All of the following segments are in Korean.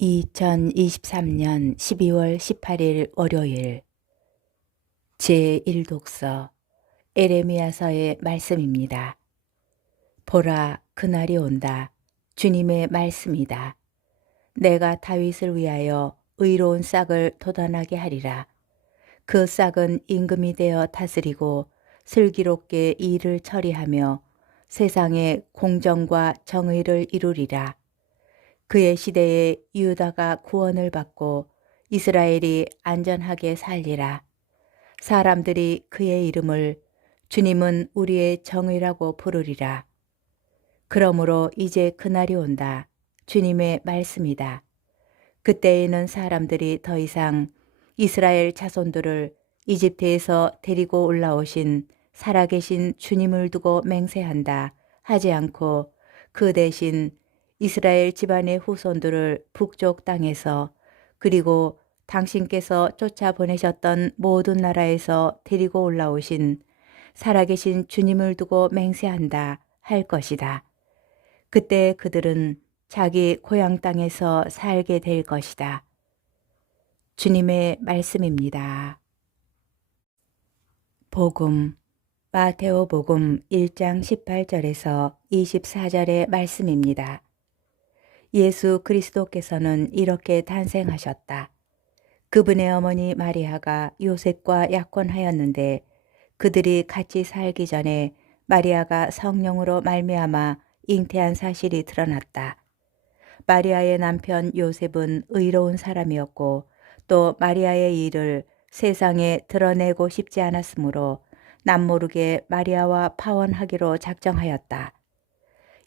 2023년 12월 18일 월요일 제1독서 에레미야서의 말씀입니다. 보라, 그날이 온다. 주님의 말씀이다. 내가 다윗을 위하여 의로운 싹을 돋아나게 하리라. 그 싹은 임금이 되어 다스리고 슬기롭게 일을 처리하며 세상에 공정과 정의를 이루리라. 그의 시대에 유다가 구원을 받고 이스라엘이 안전하게 살리라. 사람들이 그의 이름을 주님은 우리의 정의라고 부르리라. 그러므로 이제 그날이 온다. 주님의 말씀이다. 그때에는 사람들이 더 이상 이스라엘 자손들을 이집트에서 데리고 올라오신 살아계신 주님을 두고 맹세한다 하지 않고 그 대신 이스라엘 집안의 후손들을 북쪽 땅에서 그리고 당신께서 쫓아보내셨던 모든 나라에서 데리고 올라오신 살아계신 주님을 두고 맹세한다 할 것이다. 그때 그들은 자기 고향 땅에서 살게 될 것이다. 주님의 말씀입니다. 복음, 마테오복음 1장 18절에서 24절의 말씀입니다. 예수 그리스도께서는 이렇게 탄생하셨다. 그분의 어머니 마리아가 요셉과 약혼하였는데 그들이 같이 살기 전에 마리아가 성령으로 말미암아 잉태한 사실이 드러났다. 마리아의 남편 요셉은 의로운 사람이었고 또 마리아의 일을 세상에 드러내고 싶지 않았으므로 남모르게 마리아와 파혼하기로 작정하였다.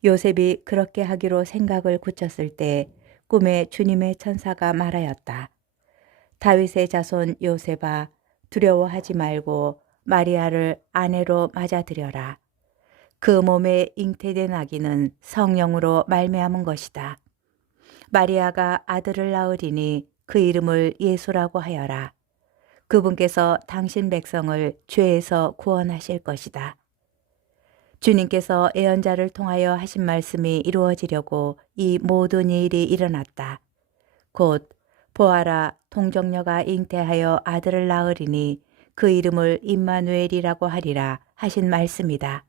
요셉이 그렇게 하기로 생각을 굳혔을 때 꿈에 주님의 천사가 말하였다. 다윗의 자손 요셉아, 두려워하지 말고 마리아를 아내로 맞아들여라. 그 몸에 잉태된 아기는 성령으로 말미암은 것이다. 마리아가 아들을 낳으리니 그 이름을 예수라고 하여라. 그분께서 당신 백성을 죄에서 구원하실 것이다. 주님께서 예언자를 통하여 하신 말씀이 이루어지려고 이 모든 일이 일어났다. 곧 보아라, 동정녀가 잉태하여 아들을 낳으리니 그 이름을 임마누엘이라고 하리라 하신 말씀이다.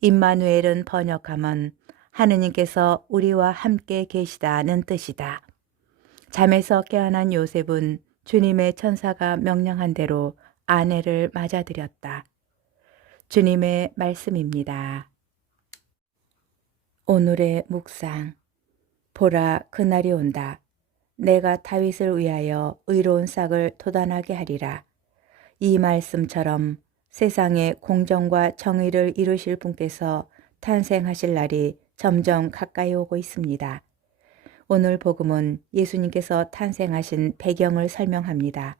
임마누엘은 번역하면 하느님께서 우리와 함께 계시다는 뜻이다. 잠에서 깨어난 요셉은 주님의 천사가 명령한 대로 아내를 맞아들였다. 주님의 말씀입니다. 오늘의 묵상. 보라, 그날이 온다. 내가 다윗을 위하여 의로운 싹을 돋아나게 하리라. 이 말씀처럼 세상에 공정과 정의를 이루실 분께서 탄생하실 날이 점점 가까이 오고 있습니다. 오늘 복음은 예수님께서 탄생하신 배경을 설명합니다.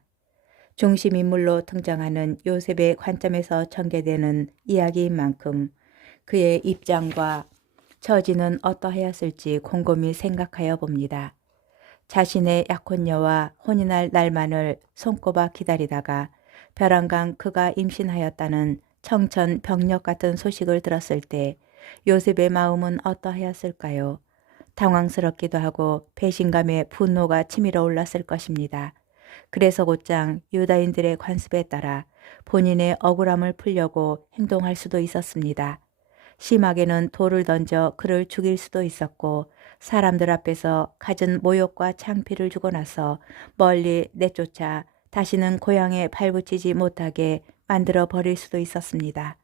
중심 인물로 등장하는 요셉의 관점에서 전개되는 이야기인 만큼 그의 입장과 처지는 어떠하였을지 곰곰이 생각하여 봅니다. 자신의 약혼녀와 혼인할 날만을 손꼽아 기다리다가 벼랑간 그가 임신하였다는 청천벽력 같은 소식을 들었을 때 요셉의 마음은 어떠하였을까요? 당황스럽기도 하고 배신감에 분노가 치밀어 올랐을 것입니다. 그래서 곧장 유다인들의 관습에 따라 본인의 억울함을 풀려고 행동할 수도 있었습니다. 심하게는 돌을 던져 그를 죽일 수도 있었고 사람들 앞에서 갖은 모욕과 창피를 주고 나서 멀리 내쫓아 다시는 고향에 발붙이지 못하게 만들어 버릴 수도 있었습니다.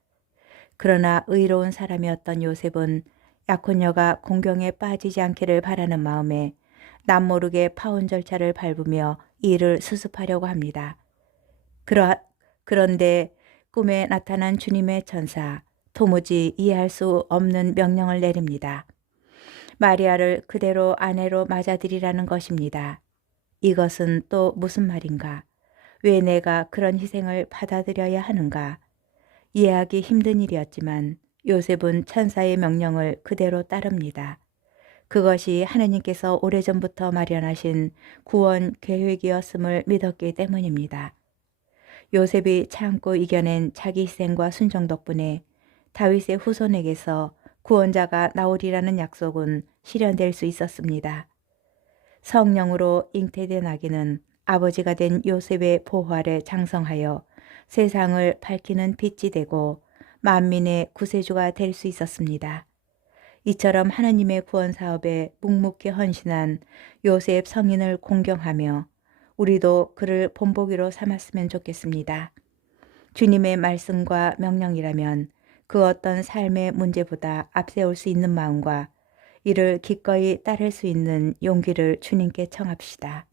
그러나 의로운 사람이었던 요셉은 약혼녀가 공경에 빠지지 않기를 바라는 마음에 남모르게 파혼 절차를 밟으며 이를 수습하려고 합니다. 그런데 꿈에 나타난 주님의 천사, 도무지 이해할 수 없는 명령을 내립니다. 마리아를 그대로 아내로 맞아들이라는 것입니다. 이것은 또 무슨 말인가? 왜 내가 그런 희생을 받아들여야 하는가? 이해하기 힘든 일이었지만 요셉은 천사의 명령을 그대로 따릅니다. 그것이 하느님께서 오래전부터 마련하신 구원 계획이었음을 믿었기 때문입니다. 요셉이 참고 이겨낸 자기 희생과 순종 덕분에 다윗의 후손에게서 구원자가 나오리라는 약속은 실현될 수 있었습니다. 성령으로 잉태된 아기는 아버지가 된 요셉의 보호 아래 장성하여 세상을 밝히는 빛이 되고 만민의 구세주가 될 수 있었습니다. 이처럼 하나님의 구원 사업에 묵묵히 헌신한 요셉 성인을 공경하며 우리도 그를 본보기로 삼았으면 좋겠습니다. 주님의 말씀과 명령이라면 그 어떤 삶의 문제보다 앞세울 수 있는 마음과 이를 기꺼이 따를 수 있는 용기를 주님께 청합시다.